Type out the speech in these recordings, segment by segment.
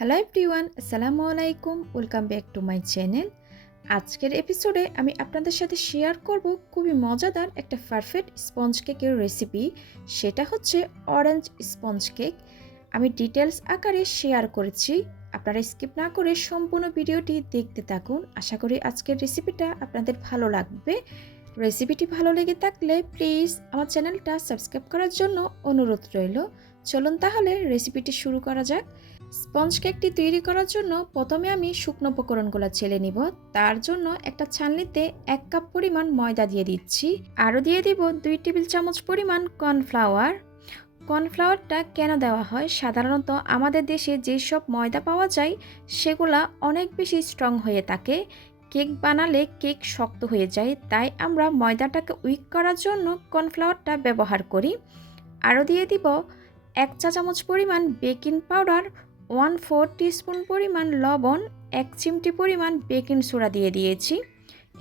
Hello everyone, আসসালামু আলাইকুম। Welcome back to my channel. আজকের এপিসোডে আমি আপনাদের সাথে শেয়ার করব খুবই মজাদার একটা পারফেক্ট স্পঞ্জ কেকের রেসিপি। সেটা হচ্ছে অরেঞ্জ স্পঞ্জ কেক। আমি ডিটেলস আকারে শেয়ার করেছি। আপনারা স্কিপ না করে সম্পূর্ণ ভিডিওটি দেখতে থাকুন। আশা করি আজকের রেসিপিটা আপনাদের ভালো লাগবে। রেসিপিটি ভালো লেগে থাকলে প্লিজ আমার চ্যানেলটা সাবস্ক্রাইব করার জন্য অনুরোধ রইল। চলুন তাহলে রেসিপিটি শুরু করা যাক। স্পঞ্জ কেকটি তৈরি করার জন্য প্রথমে আমি শুকনো উপকরণগুলো ছেলে নিব। তার জন্য একটা ছাঁকনিতে 1 কাপ পরিমাণ ময়দা দিয়ে দিচ্ছি। আরও দিয়ে দিব 2 টেবিল চামচ পরিমাণ কর্নফ্লাওয়ার। কর্নফ্লাওয়ারটা কেন দেওয়া হয়? সাধারণত আমাদের দেশে যেসব ময়দা পাওয়া যায় সেগুলা অনেক বেশি স্ট্রং হয়ে থাকে। কেক বানালে কেক শক্ত হয়ে যায়, তাই আমরা ময়দাটাকে উইক করার জন্য কর্নফ্লাওয়ারটা ব্যবহার করি। আরও দিয়ে দিব 1 চা চামচ পরিমাণ বেকিং পাউডার, 1/4 টিস্পুন পরিমাণ লবণ, 1 চিমটি পরিমাণ বেকিং সোডা দিয়ে দিয়েছি।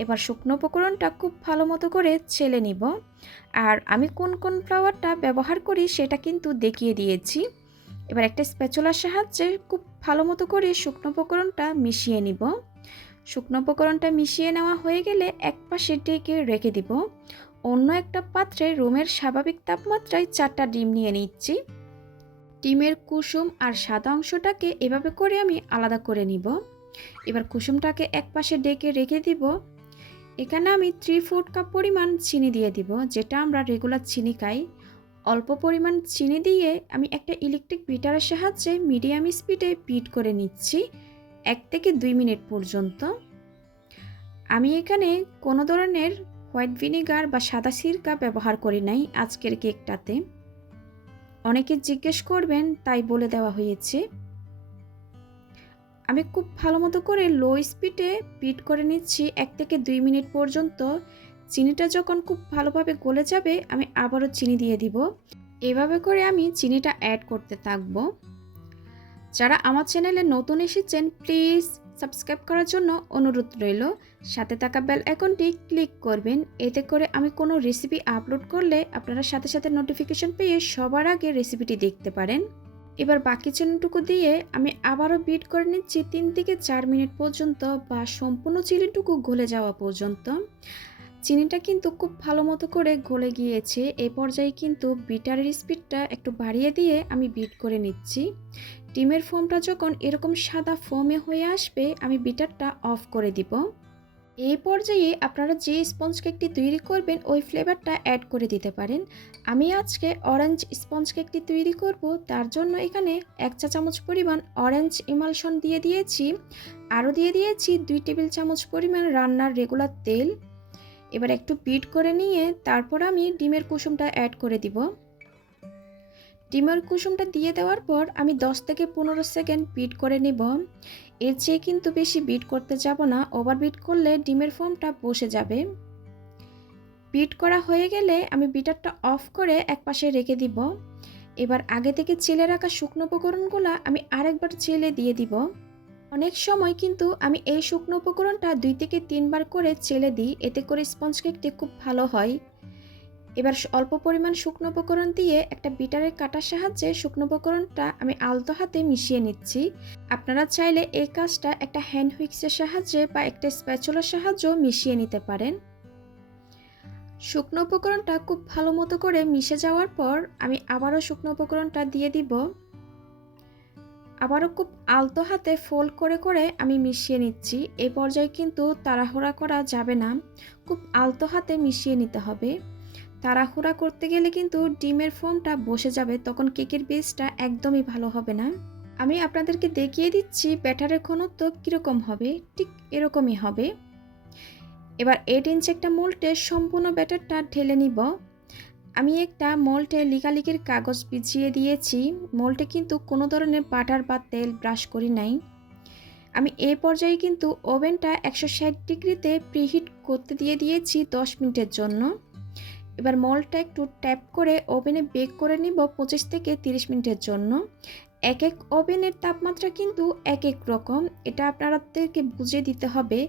এবার শুকনো উপকরণটা খুব ভালো মতো করে ছেলে নিব। আর আমি কোন কর্নফ্লাওয়ারটা ব্যবহার করি সেটা কিন্তু দেখিয়ে দিয়েছি। এবার একটা স্প্যাচুলার সাহায্যে খুব ভালো মতো করে শুকনো উপকরণটা মিশিয়ে নিব। শুকনো উপকরণটা মিশিয়ে নেওয়া হয়ে গেলে এক পাশে ঢেকে রেখে দিব। অন্য একটা পাত্রে রুমের স্বাভাবিক তাপমাত্রায় 4টা ডিম নিয়ে নিচ্ছি। ডিমের কুসুম আর সাদা অংশটাকে এভাবে করে আমি আলাদা করে নিব। এবার কুসুমটাকে এক পাশে ডেকে রেখে দিব। এখানে আমি 3/4 কাপ পরিমাণ চিনি দিয়ে দিব, যেটা আমরা রেগুলার চিনি খাই। অল্প পরিমাণ চিনি দিয়ে আমি একটা ইলেকট্রিক বিটারের সাহায্যে মিডিয়াম স্পিডে বিট করে নিচ্ছি 1 থেকে 2 মিনিট পর্যন্ত। আমি এখানে কোনো ধরনের হোয়াইট ভিনেগার বা সাদা সিরকা ব্যবহার করি নাই আজকের কেকটাতে। অনেকে জিজ্ঞেস করবেন তাই বলে দেওয়া হয়েছে। আমি খুব ভালো মতো করে লো স্পিডে বিট করে নিচ্ছি 1 থেকে 2 মিনিট পর্যন্ত। চিনিটা যখন খুব ভালোভাবে গলে যাবে আমি আবারও চিনি দিয়ে দিব। এভাবে করে আমি চিনিটা অ্যাড করতে থাকবো। যারা আমার চ্যানেলে নতুন এসেছেন প্লিজ সাবস্ক্রাইব করার জন্য অনুরোধ রইল। সাথে থাকা বেল আইকনটি ক্লিক করবেন, এতে করে আমি কোনো রেসিপি আপলোড করলে আপনারা সাথে সাথে নোটিফিকেশন পেয়ে সবার আগে রেসিপিটি দেখতে পারেন। এবার বাকি চিনিটুকু দিয়ে আমি আবারও বিট করে নিচ্ছি 3 থেকে 4 মিনিট পর্যন্ত, বা সম্পূর্ণ চিনিটুকু গলে যাওয়া পর্যন্ত। চিনিটা কিন্তু খুব ভালো মতো করে গলে গিয়েছে। এই পর্যায়ে কিন্তু বিটারের স্পিডটা একটু বাড়িয়ে দিয়ে আমি বিট করে নিচ্ছি। ডিমের ফোমটা যখন এরকম সাদা ফোমে হয়ে আসবে আমি বিটারটা অফ করে দিব। এই পর্যায়ে আপনারা যে স্পঞ্জ কেকটি তৈরি করবেন ওই ফ্লেভারটা অ্যাড করে দিতে পারেন। আমি আজকে অরেঞ্জ স্পঞ্জ কেকটি তৈরি করব, তার জন্য এখানে 1 চা চামচ পরিমাণ অরেঞ্জ ইমালশন দিয়ে দিয়েছি। আরও দিয়ে দিয়েছি 2 টেবিল চামচ পরিমাণ রান্নার রেগুলার তেল। এবার একটু বিট করে নিয়ে তারপর আমি ডিমের কুসুমটা অ্যাড করে দিব। ডিমের কুসুমটা দিয়ে দেওয়ার পর আমি 10 থেকে 15 সেকেন্ড বিট করে নেব। এর চেয়ে কিন্তু বেশি বিট করতে যাব না, ওভার বিট করলে ডিমের ফোমটা বসে যাবে। বিট করা হয়ে গেলে আমি বিটারটা অফ করে একপাশে রেখে দিব। এবার আগে থেকে চেলে রাখা শুকনো উপকরণগুলো আমি আরেকবার চেলে দিয়ে দিব। অনেক সময় কিন্তু আমি এই শুকনো উপকরণটা 2 থেকে 3 বার করে চেলে দিই, এতে করে স্পঞ্জ কেকটি খুব ভালো হয়। এবার অল্প পরিমাণ শুকনো উপকরণ দিয়ে একটা বিটারের কাটার সাহায্যে শুকনো উপকরণটা আমি আলতো হাতে মিশিয়ে নিচ্ছি। আপনারা চাইলে এই কাজটা একটা হ্যান্ড হুইক্সের সাহায্যে বা একটা স্প্যাচুলার সাহায্যেও মিশিয়ে নিতে পারেন। শুকনো উপকরণটা খুব ভালো মতো করে মিশে যাওয়ার পর আমি আবারও শুকনো উপকরণটা দিয়ে দিব। আবারও খুব আলতো হাতে ফোল্ড করে করে আমি মিশিয়ে নিচ্ছি। এই পর্যায়ে কিন্তু তাড়াহুড়া করা যাবে না, খুব আলতো হাতে মিশিয়ে নিতে হবে। তাড়াহুড়া করতে গেলে কিন্তু ডিমের ফোমটা বসে যাবে, তখন কেকের বেসটা একদমই ভালো হবে না। আমি আপনাদেরকে দেখিয়ে দিচ্ছি ব্যাটারের ঘনত্ব কীরকম হবে, ঠিক এরকমই হবে। এবার 8 ইঞ্চ একটা মোল্ডে সম্পূর্ণ ব্যাটারটা ঢেলে নিব। আমি একটা মোল্ডে লিকালিকের কাগজ বিছিয়ে দিয়েছি। মোল্ডে কিন্তু কোনো ধরনের বাটার বা তেল ব্রাশ করি নাই। আমি এই পর্যায়ে কিন্তু ওভেনটা 160 ডিগ্রিতে প্রিহিট করতে দিয়ে দিয়েছি 10 মিনিটের জন্য। এবার মোল্ডটা একটু ট্যাপ করে ওভেনে বেক করে নিব 25 থেকে 30 মিনিটের জন্য। এক এক ওভেনের তাপমাত্রা কিন্তু এক এক রকম, এটা আপনাদেরকে বুঝে দিতে হবে।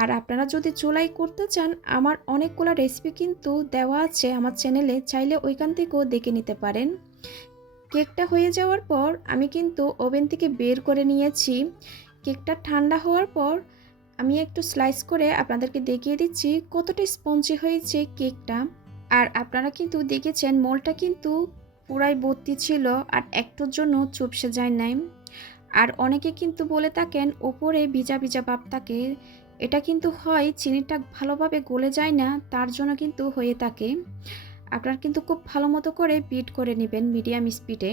আর আপনারা যদি চুলায় করতে চান, আমার অনেকগুলো রেসিপি কিন্তু দেওয়া আছে আমার চ্যানেলে, চাইলে ওইখান থেকেও দেখে নিতে পারেন। কেকটা হয়ে যাওয়ার পর আমি কিন্তু ওভেন থেকে বের করে নিয়েছি। কেকটা ঠান্ডা হওয়ার পর আমি একটু স্লাইস করে আপনাদেরকে দেখিয়ে দিচ্ছি কতটা স্পঞ্জি হয়েছে কেকটা। আর আপনারা কিন্তু দেখেছেন মোলটা কিন্তু পুরাই ভর্তি ছিল আর একটুর জন্য চুপসে যায় নাই। আর অনেকে কিন্তু বলে থাকেন ওপরে ভিজা ভিজা ভাব থাকে, এটা কিন্তু হয় চিনিটা ভালোভাবে গলে যায় না, তার জন্য কিন্তু হয়ে থাকে। আপনারা কিন্তু খুব ভালো মতো করে বিট করে নেবেন মিডিয়াম স্পিডে।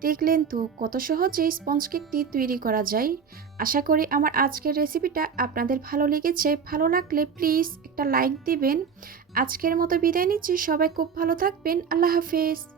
দেখলেন তো কত সহজে স্পঞ্জ কেকটি তৈরি করা যায়। আশা করি আমার আজকের রেসিপিটা আপনাদের ভালো লেগেছে। ভালো লাগলে প্লিজ একটা লাইক দিবেন। আজকের মতো বিদায় নিচ্ছি, সবাই খুব ভালো থাকবেন। আল্লাহ হাফেজ।